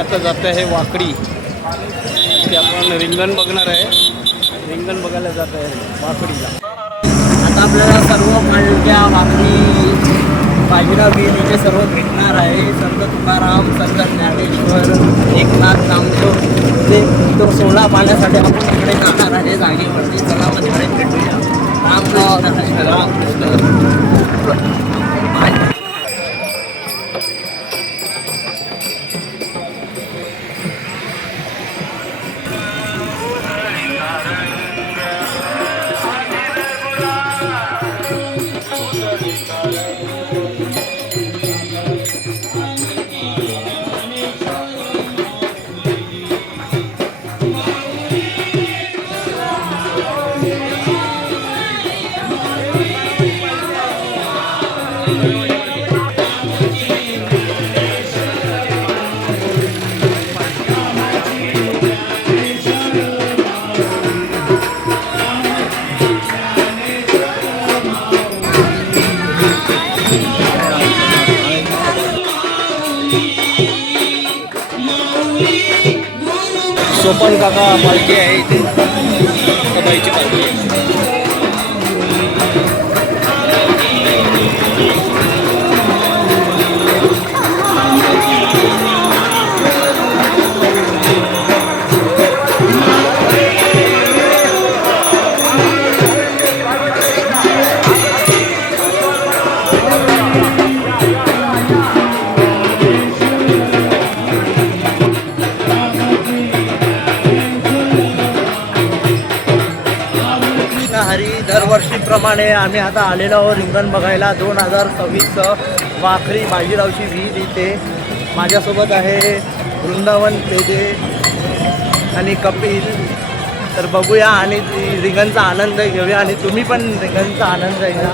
आता जात आहे वाकडी, ते आपण रिंगण बघणार आहे. रिंगण बघायला जात आहे वाकडीला. आता आपल्याला सर्व पालख्या वाकडी बाजीराव बीचे सर्व भेटणार आहे. संत तुकाराम, संत ज्ञानेश्वर, एकनाथ नामदेव ते तो सोहळा पाहण्यासाठी आपण इकडे जाणार आहे जागेवरती. चला मग तिकडे भेटूया. रामकृष्ण रामकृष्ण. सोपन काका पालखी आहे इथे, कबाईची पालखी आहे. दरवर्षीप्रमाणे आम्ही आता आलेलो आहोत रिंगण बघायला. 2026 वाखरी बाजीरावची वीज इथे. माझ्यासोबत आहे वृंदावन पेजे आणि कपिल. तर बघूया आणि रिंगणचा आनंद घेऊया आणि तुम्ही पण रिंगणचा आनंद घ्या.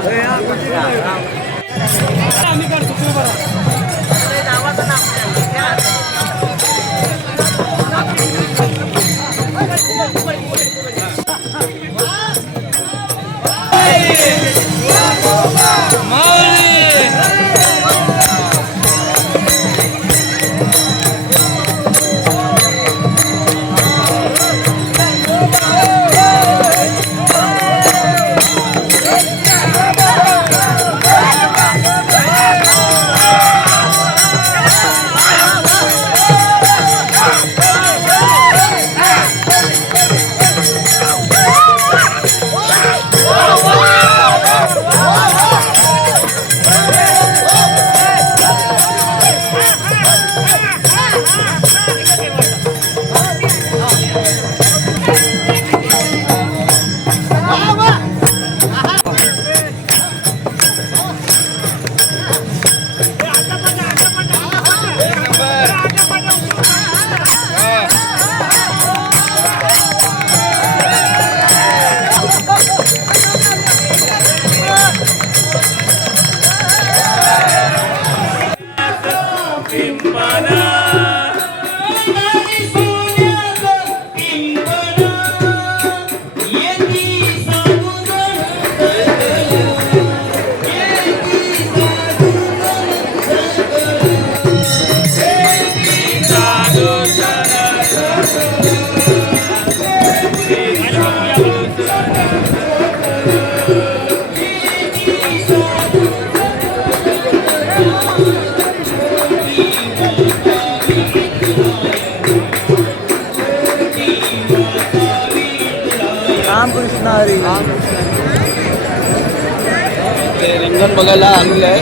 ते रिंगण बघायला आलेलं आहे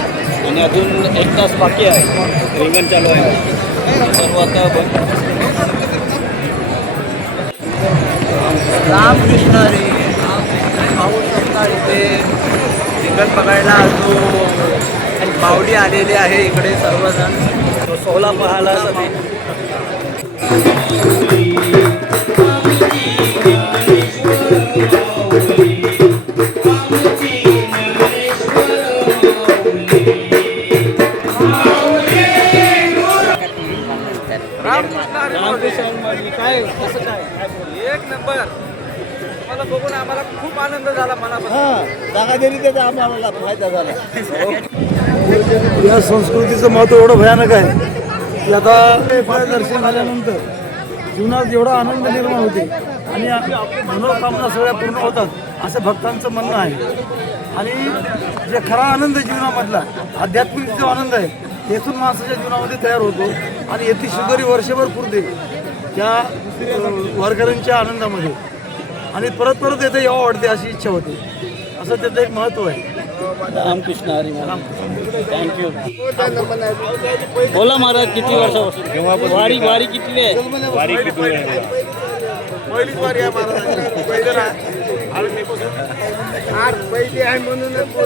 आणि अजून 1 तास बाकी आहे. रिंगण चालू आहे सर्व आता. रामकृष्ण रे पाहू शकता इथे रिंगण बघायला जो बावडी आलेली आहे इकडे सर्वजण सोहळा पाहायला सगळे. काय कसं काय एक नंबर. मला बघून आम्हाला खूप आनंद झाला. मनापासून जागा दिली त्याचा आम्हाला फायदा झाला. या संस्कृतीचं महत्त्व एवढं भयानक आहे की आता दर्शन झाल्यानंतर जीवनात जेवढा आनंद निर्माण होते आणि मनोकामना सगळ्या पूर्ण होतात असं भक्तांचं म्हणणं आहे. आणि जे खरा आनंद जीवनामधला आध्यात्मिक जो आनंद आहे तेथून माणसाच्या जीवनामध्ये तयार होतो आणि येथे शुगरी वर्षभर पुरते त्या वारकऱ्यांच्या आनंदामध्ये आणि परत परत येथे यावं वाटते अशी इच्छा होते. असं त्याचं एक महत्त्व आहे. रामकृष्ण हरी थँक्यू. बोला महाराज, किती वर्षापासून वारी वारी किती आहे? वारी किती आहे? पहिलीच वारी आहे महाराजांची. पहिली आहे म्हणूनच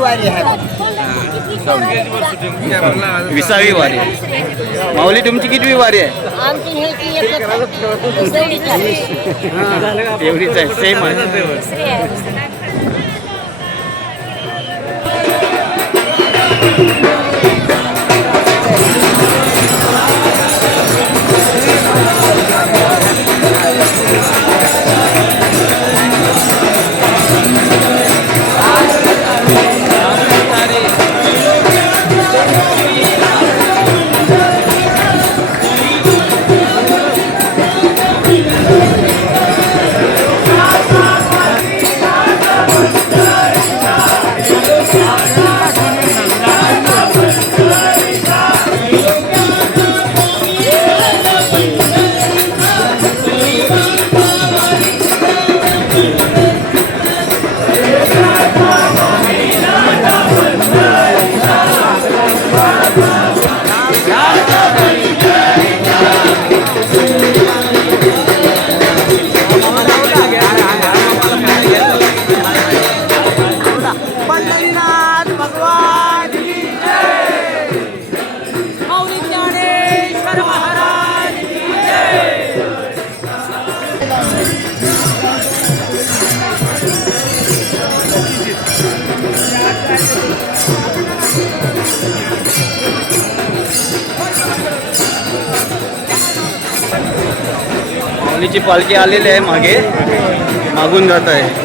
वारी आहे. 20वी वारी माऊली. तुमची कितवी वारी आहे? एवढीच आहे, सेम आहे. माऊलीची पालखी आलेली आहे, मागे मागून जात आहे.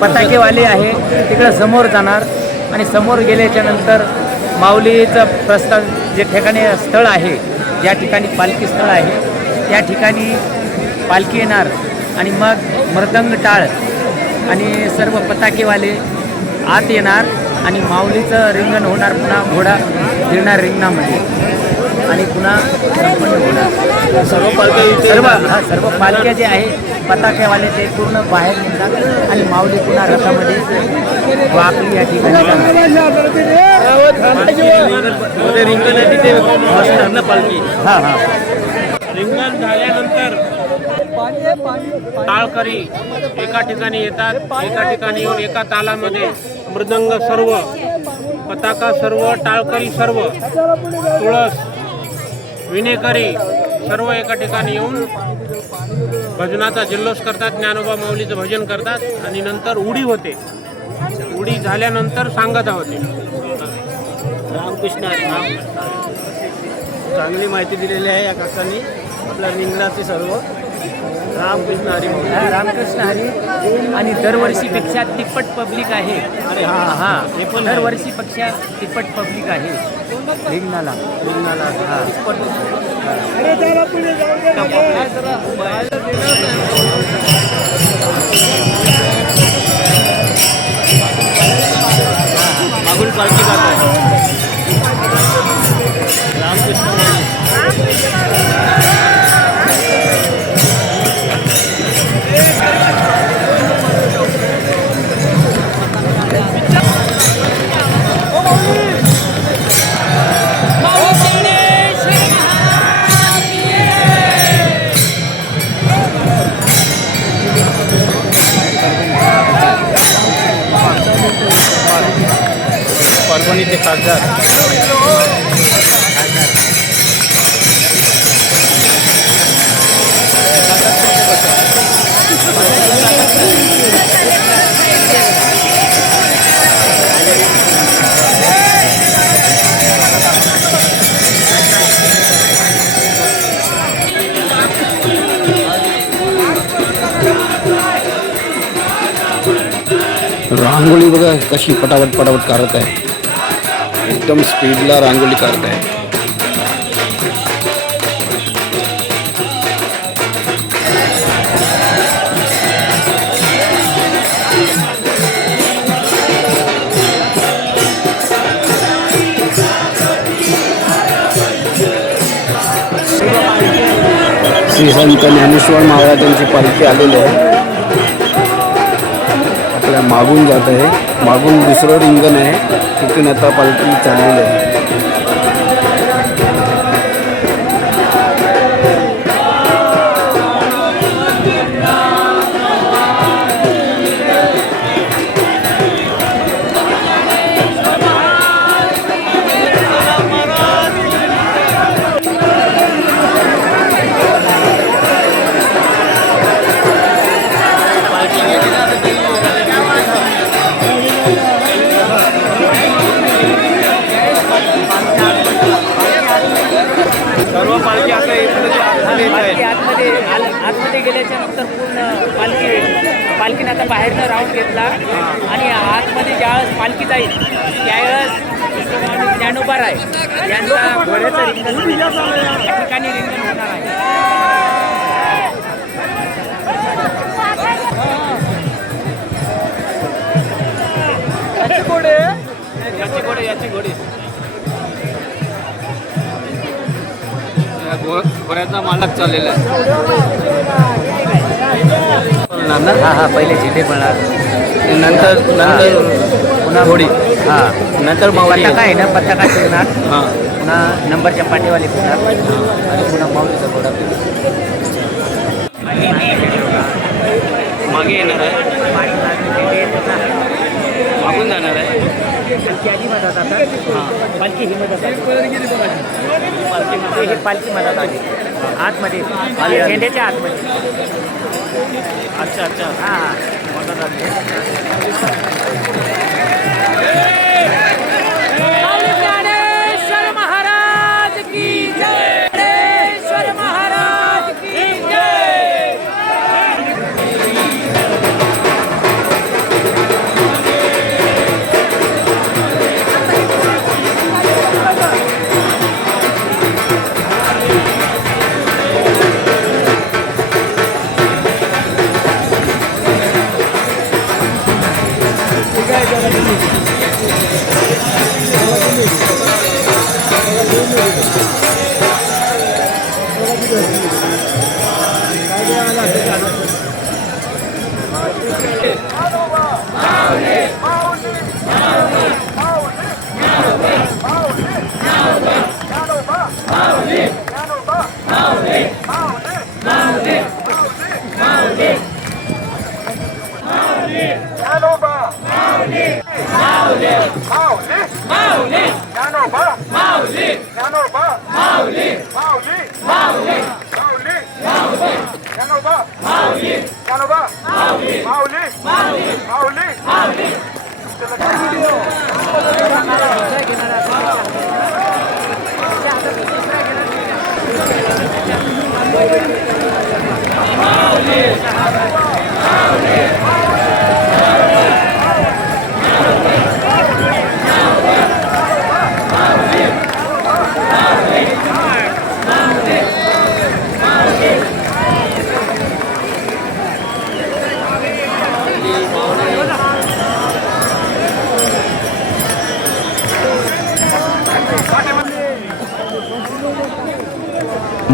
पताकेवाले आहे तिकडं समोर जाणार आणि समोर गेल्याच्या नंतर माऊलीचं प्रस्थान जे ठिकाणी स्थळ आहे, ज्या ठिकाणी पालखी स्थळ आहे त्या ठिकाणी पालखी येणार आणि मग मृदंग टाळ आणि सर्व पताकेवाले आत येणार आणि माऊलीचं रिंगण होणार. पुन्हा घोडा फिरणार रिंगणामध्ये आणि पुन्हा संपन्न होणार. सर्व पालख्या जे आहे पताक्यावाले ते पूर्ण बाहेर निघतात आणि माऊली पुन्हा रथामध्ये वाकली या ठिकाणी रिंगण आहे तिथे बसणार ना पालखी. हां हां. रिंगण झाल्यानंतर टाळकरी एका ठिकाणी येतात, एका ठिकाणी येऊन एका तालामध्ये मृदंग सर्व, पताका सर्व, टाळकरी सर्व, तुळस, विणेकरी सर्व एका ठिकाणी येऊन भजनाचा जल्लोष करतात, ज्ञानोबा माऊलीचं भजन करतात आणि नंतर उडी होते. उडी झाल्यानंतर सांगता होते. रामकृष्ण हरी. चांगली माहिती दिलेली आहे या काकांनी आपल्या रिंगणाचे सर्व. रामकृष्ण हरी. रामकृष्ण हरी. आणि दरवर्षीपेक्षा तिप्पट पब्लिक आहे. अरे हां हां, हे पण दरवर्षीपेक्षा तिप्पट पब्लिक आहे रिंगणाला. हां. मागून पालखी जात आहे. रामकृष्ण हरी. परभणीचे खासदार रांगोळी बघा कशी पटापट पटापट काढत आहे, एकदम स्पीडला रांगोळी काढत आहे. श्री संत ज्ञानेश्वर महाराजांची पालखी आलेली आहे, आपल्या मागून जात आहे. मागून दुसरं रिंगण आहे, तिथून आता पालखी चाललेली आहे. सर्व पालखी आता आतमध्ये गेल्याच्या नंतर पूर्ण पालखीने आता बाहेरनं राऊंड घेतला आणि आतमध्ये ज्यावेळेस पालखी जाईल त्यावेळेस स्वामी ज्ञानोबा आहे यांचा घोड्याचं रिंगण या ठिकाणी रिंगण होणार आहे. याची घोडी घोड्याचा मालक चाललेला आहे. हा पहिले झेंडे पळणार, नंतर पुन्हा घोडी, हां नंतर माऊली पताका आहे ना, पताका फिरणार, हां पुन्हा नंबरच्या पाठीवाले फिरणार आणि पुन्हा माऊलीचा घोडा फिरणार. मागे येणार आहे, मागून जाणार आहे. पालखी आधी मधात आता पालखी ही मधात हे पालखी मधात आली आतमध्ये झेंड्याच्या आतमध्ये. अच्छा अच्छा हां ज्ञानेश्वर महाराज की जय, ज्ञानेश्वर महाराज की जय.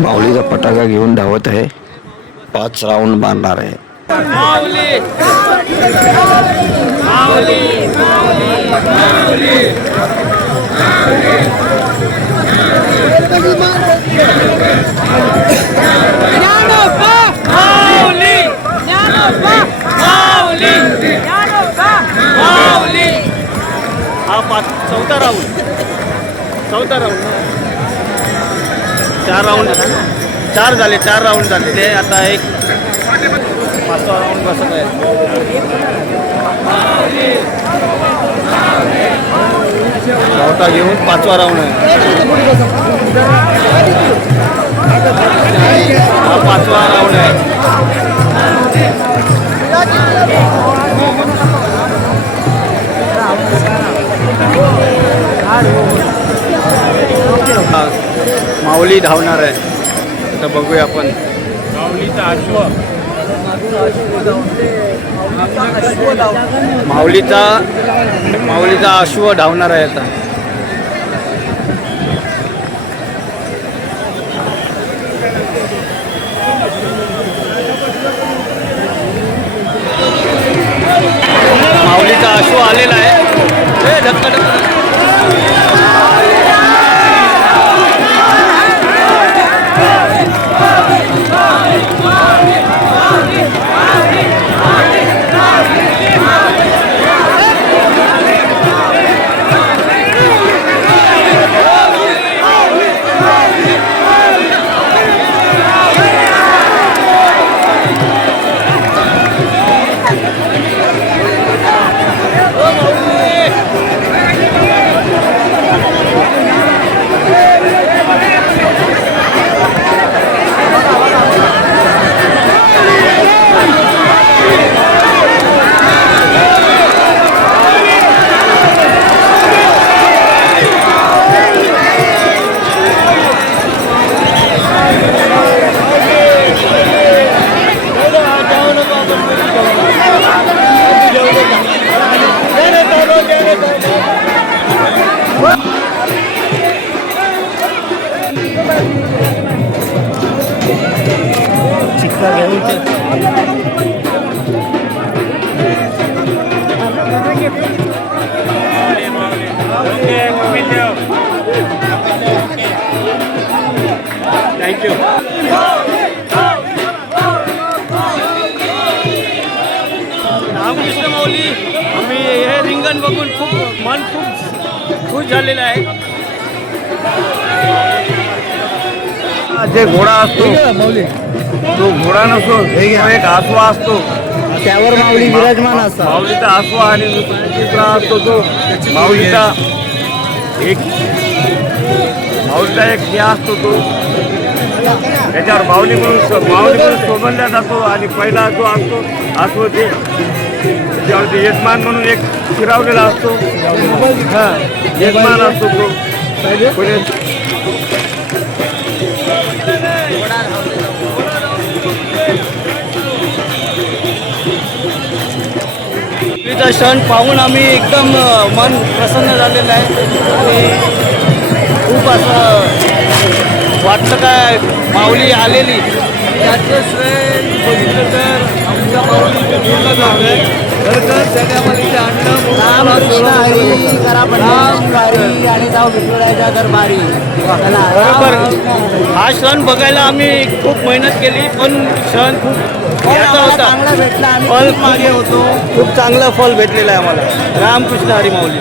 माऊलीचा पटाका घेऊन धावत आहे, 5 राऊंड मारणार आहे. हा चौथा राऊंड 4 राऊंड 4 झाले, 4 राऊंड झाले. ते आता एक 5वा राऊंड बसत आहे. चौथा घेऊन 5वा राऊंड आहे. हा 5वा राऊंड आहे. माऊली धावणार आहे. आता बघूया आपण. माऊलीचा अश्व. माऊलीचा अश्व धावणार आहे आता. माऊलीचा अश्व आलेला आहे. धक्का धक्का. थँक्यू. रामकृष्ण माऊली. आम्ही हे रिंगण बघून मन खूप खुश झालेलं आहे. जे घोडा असतो तो घोडा नसतो, तो एक आसवा असतो. त्यावर माऊली विराजमान असतात. माऊलीचा आसवा आणि दुसरा असतो तो माऊलीचा एक हे असतो तो. त्याच्यावर माऊली म्हणून शोभल्या जातो. आणि पहिला जो असतो आसव ते त्याच्यावरती यजमान म्हणून एक फिरावलेला असतो. यजमान असतो तो. होळीचा सण पाहून आम्ही एकदम मन प्रसन्न झालेलं आहे. आणि खूप असं वाटलं काय माऊली आलेली. त्याचं श्रेय बघितलं तर आमच्या माऊलीचे पूर्ण झालं आहे. खरं तर त्याने आम्हाला इथे बरोबर. हा सण बघायला आम्ही खूप मेहनत केली, पण सण खूप याचा होता. फल मागे होतो. खूप चांगलं फल भेटलेलं आहे आम्हाला. रामकृष्ण हरी माऊली.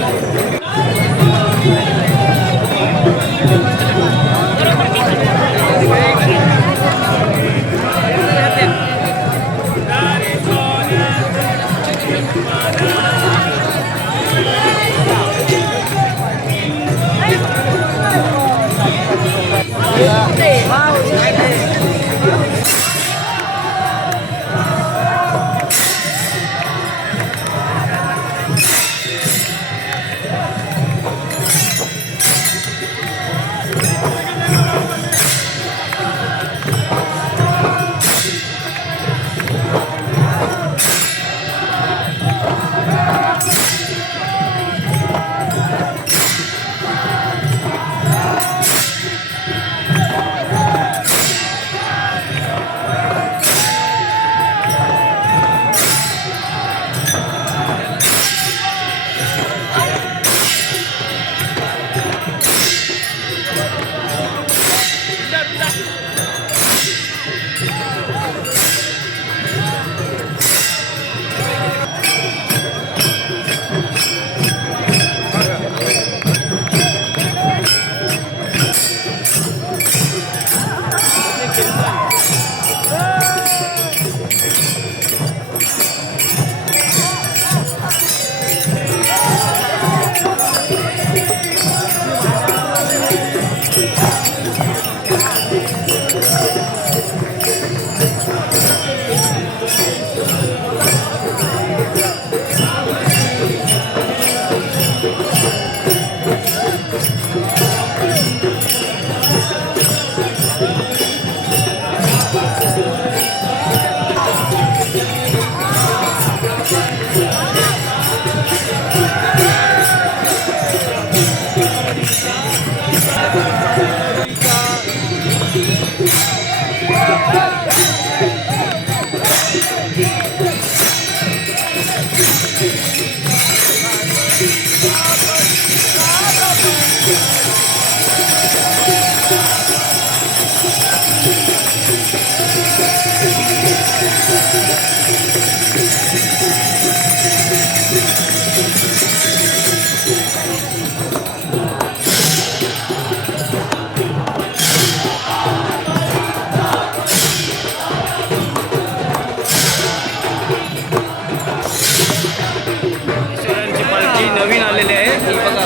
ज्ञानेश्वरांची पालखी नवीन आलेली आहे ही बघा.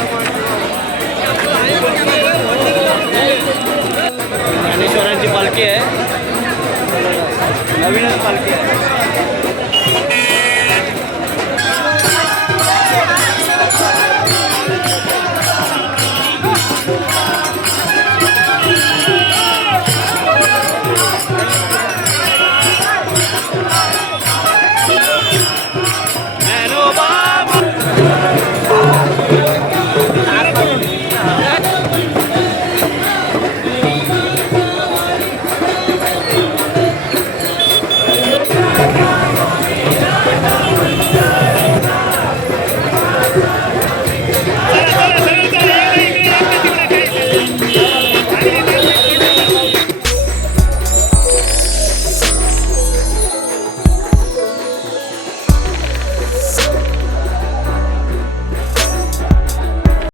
ज्ञानेश्वरांची पालखी आहे, नवीनच पालखी आहे.